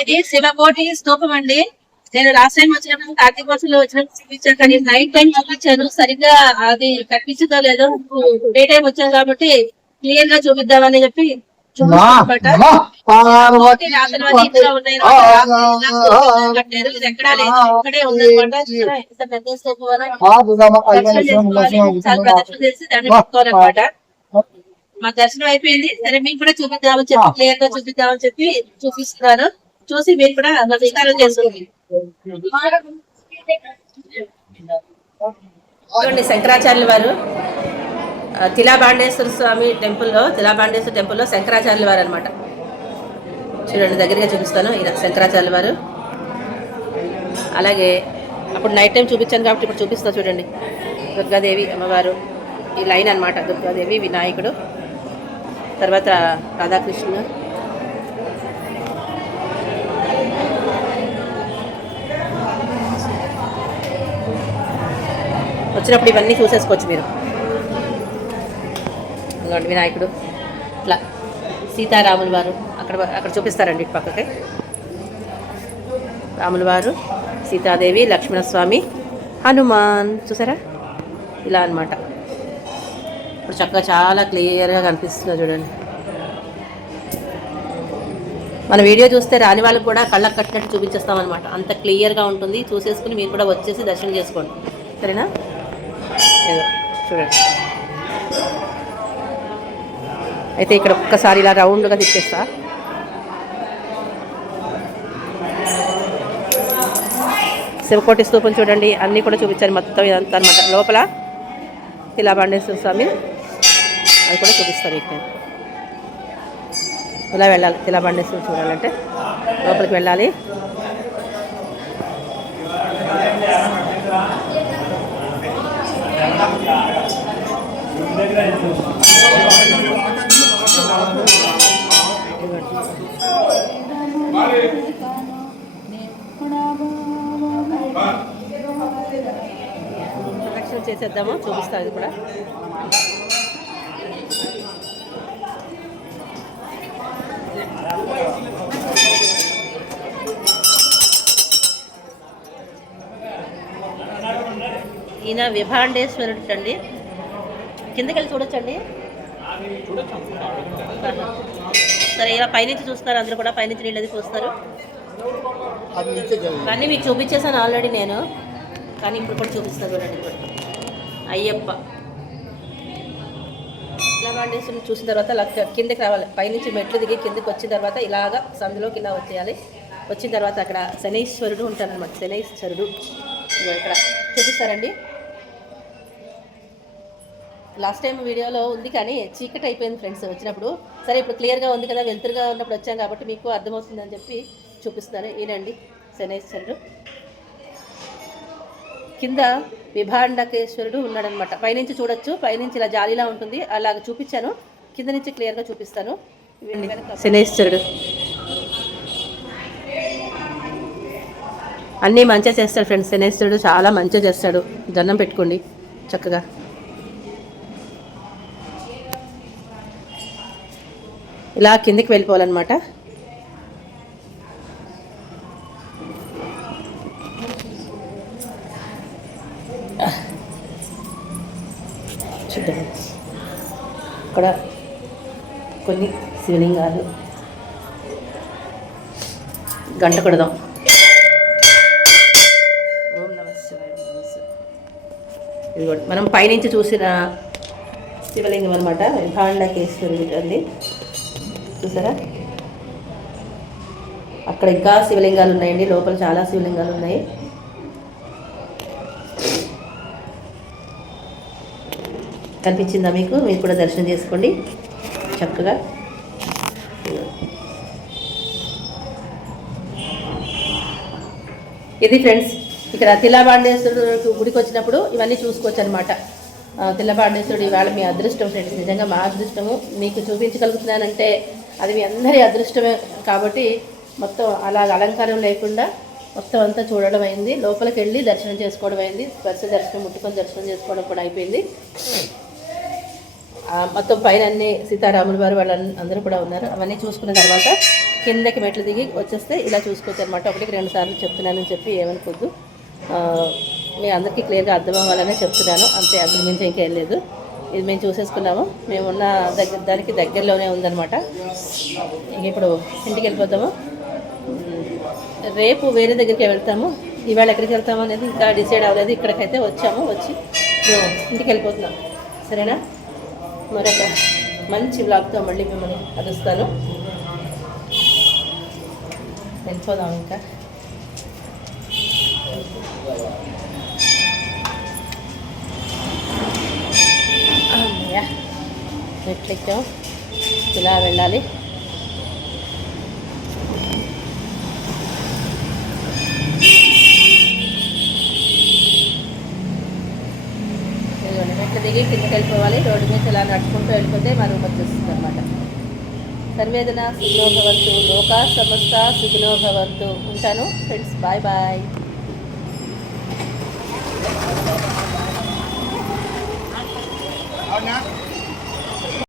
ఇది శివకోటి స్తూపం అండి. నేను లాస్ట్ టైం వచ్చినప్పుడు కార్తీక మాసంలో వచ్చినప్పుడు చూపించాను కానీ నైట్ టైం చూపించాను. సరిగ్గా అది కనిపించిందో లేదో డే టైం వచ్చాను కాబట్టి క్లియర్గా చూపిద్దామని చెప్పి ఎక్కడా లేదు ఇక్కడే? ఎంత పెద్ద స్తూపం ప్రదర్శన చేసి దాన్ని పెట్టుకోవాలన్నమాట. మా దర్శనం అయిపోయింది. సరే మీకు కూడా చూపిద్దామని చెప్పి క్లియర్గా చూపిద్దామని చెప్పి చూపిస్తున్నాను. చూసి మీరు కూడా నమస్కారం చేసుకోండి. చూడండి శంకరాచార్యుల వారు తిలాబాండేశ్వర స్వామి టెంపుల్లో తిలాబాండేశ్వర టెంపుల్లో శంకరాచార్యుల వారు అనమాట చూడండి దగ్గరగా చూపిస్తాను ఈయన శంకరాచార్యుల వారు. అలాగే అప్పుడు నైట్ టైం చూపించాను కాబట్టి ఇప్పుడు చూపిస్తా చూడండి. దుర్గాదేవి అమ్మవారు ఈ లైన్ అన్నమాట దుర్గాదేవి వినాయకుడు. తర్వాత రాధాకృష్ణ. వచ్చినప్పుడు ఇవన్నీ చూసేసుకోవచ్చు మీరు. ఇదిగోండి వినాయకుడు. ఇట్లా సీతారాములు వారు అక్కడ అక్కడ చూపిస్తారండి ఇటు పక్కకి. రాములు వారు సీతాదేవి లక్ష్మణస్వామి హనుమాన్. చూసారా? ఇలా అన్నమాట. ఇప్పుడు చక్కగా చాలా క్లియర్గా కనిపిస్తుంది చూడండి. మన వీడియో చూస్తే రాని వాళ్ళకి కూడా కళ్ళకు కట్టినట్టు చూపించేస్తాం అనమాట అంత క్లియర్గా ఉంటుంది. చూసేసుకుని మీరు కూడా వచ్చేసి దర్శనం చేసుకోండి. సరేనా? ఏదో చూడండి. అయితే ఇక్కడ ఒక్కసారి ఇలా రౌండ్గా తిప్పేస్తా. శివకోటి స్తూపం చూడండి. అన్నీ కూడా చూపించాను మొత్తం ఇదంతా అనమాట లోపల ఇలా బండేశ్వర స్వామి. అది కూడా చూపిస్తాను మీకు నేను. ఇలా వెళ్ళాలి? ఇలా బండేశ్వరం చూడాలంటే. లోపలికి వెళ్ళాలి. ప్రదక్షిణ చేసేద్దాము. చూపిస్తా ఇది కూడా. ఈయన విభాండేశ్వరుడు అండి. కిందకి వెళ్ళి చూడొచ్చండి. సరే ఇలా పైనుంచి చూస్తారు అందరూ కూడా పైనుంచి నీళ్ళది చూస్తారు. అన్నీ మీకు చూపించేసాను ఆల్రెడీ నేను కానీ ఇప్పుడు కూడా చూపిస్తాను చూడండి అయ్యప్ప. వాడేసి చూసిన తర్వాత ఇలా కిందకి రావాలి. పైనుంచి మెట్లు దిగి కిందకి వచ్చిన తర్వాత ఇలాగ సందులోకి ఇలా వచ్చేయాలి. వచ్చిన తర్వాత అక్కడ శనీశ్వరుడు ఉంటారనమాట శనీశ్వరుడు. ఇక్కడ చూపిస్తారండి. లాస్ట్ టైం వీడియోలో ఉంది కానీ చీకటి అయిపోయింది ఫ్రెండ్స్ వచ్చినప్పుడు. సరే ఇప్పుడు క్లియర్గా ఉంది కదా వెలుతురుగా ఉన్నప్పుడు వచ్చాం కాబట్టి మీకు అర్థమవుతుందని చెప్పి చూపిస్తున్నాను. ఈయనండి శనేశ్వరుడు. కింద విభాండకేశ్వరుడు ఉన్నాడనమాట పైనుంచి చూడొచ్చు పైనుంచి ఇలా జాలీలా ఉంటుంది. అలాగ చూపించాను. కింద నుంచి క్లియర్గా చూపిస్తాను. శనేశ్వరుడు. అన్నీ మంచిగా చేస్తాడు ఫ్రెండ్స్. శనేశ్వరుడు చాలా మంచిగా చేస్తాడు. దండం పెట్టుకోండి చక్కగా. ఇలా కిందికి వెళ్ళిపోవాలన్నమాట. చూద్దాం. ఇక్కడ కొన్ని శివలింగాలు. గంట కొడదాం. ఓం నమ శివాయ ఇదిగోండి మనం పైనుంచి చూసిన శివలింగం అనమాట విభాండకేశ్వరుడు అండి చూసారా? అక్కడ ఇంకా శివలింగాలు ఉన్నాయండి. లోపల చాలా శివలింగాలు ఉన్నాయి. కనిపించిందా మీకు? మీరు కూడా దర్శనం చేసుకోండి. చక్కగా. ఇది ఫ్రెండ్స్ ఇక్కడ తిల్లబాండేశ్వరుడు గుడికి వచ్చినప్పుడు ఇవన్నీ చూసుకోవచ్చు అనమాట తిల్లబాండేశ్వరుడు ఇవాళ మీ అదృష్టం ఫ్రెండ్స్. నిజంగా మా అదృష్టము మీకు చూపించగలుగుతున్నానంటే అది మీ అందరి అదృష్టమే కాబట్టి మొత్తం అలాగ అలంకారం లేకుండా మొత్తం అంతా చూడడం అయింది. లోపలికి వెళ్ళి దర్శనం చేసుకోవడం అయింది. స్పర్శ దర్శనం ముట్టుకొని దర్శనం చేసుకోవడం కూడా అయిపోయింది. మొత్తం పైన అన్ని సీతారాముల వారు వాళ్ళు అందరూ కూడా ఉన్నారు. అవన్నీ చూసుకున్న తర్వాత కిందకి మెట్లు దిగి వచ్చేస్తే ఇలా చూసుకోవచ్చు అనమాట ఒకటికి రెండు సార్లు చెప్తున్నానని చెప్పి ఏమనుకోద్దు. మీ అందరికీ క్లియర్గా అర్థం అవ్వాలనే చెప్తున్నాను. అంతే అందుకు మించి ఇంకేం లేదు. ఇది మేము చూసేసుకున్నాము. మేము ఉన్న దగ్గర దానికి దగ్గరలోనే ఉందన్నమాట. ఇప్పుడు ఇంటికి వెళ్ళిపోతాము. రేపు వేరే దగ్గరికి వెళ్తాము. ఇవాళ ఎక్కడికి వెళ్తాము అనేది ఇంకా డిసైడ్ అవ్వలేదు. ఇక్కడికైతే వచ్చాము వచ్చి మేము ఇంటికి వెళ్ళిపోతున్నాం. సరేనా? మరొక మంచి బ్లాగ్తో మళ్ళీ మిమ్మల్ని కలుస్తాను. వెళ్ళిపోదాం ఇంకా. మెట్లెక్కాం ఇలా వెళ్ళాలి. మెట్లు దిగి కిందకి వెళ్ళిపోవాలి. రోడ్డు మీద ఇలా నడుచుకుంటూ వెళ్ళిపోతే మా రూమ్ వచ్చేస్తుంది అనమాట సర్వేదన సుఖినో భవంతు లోకా సమస్త సుఖినోభవంతు ఉంటాను. Friends bye bye.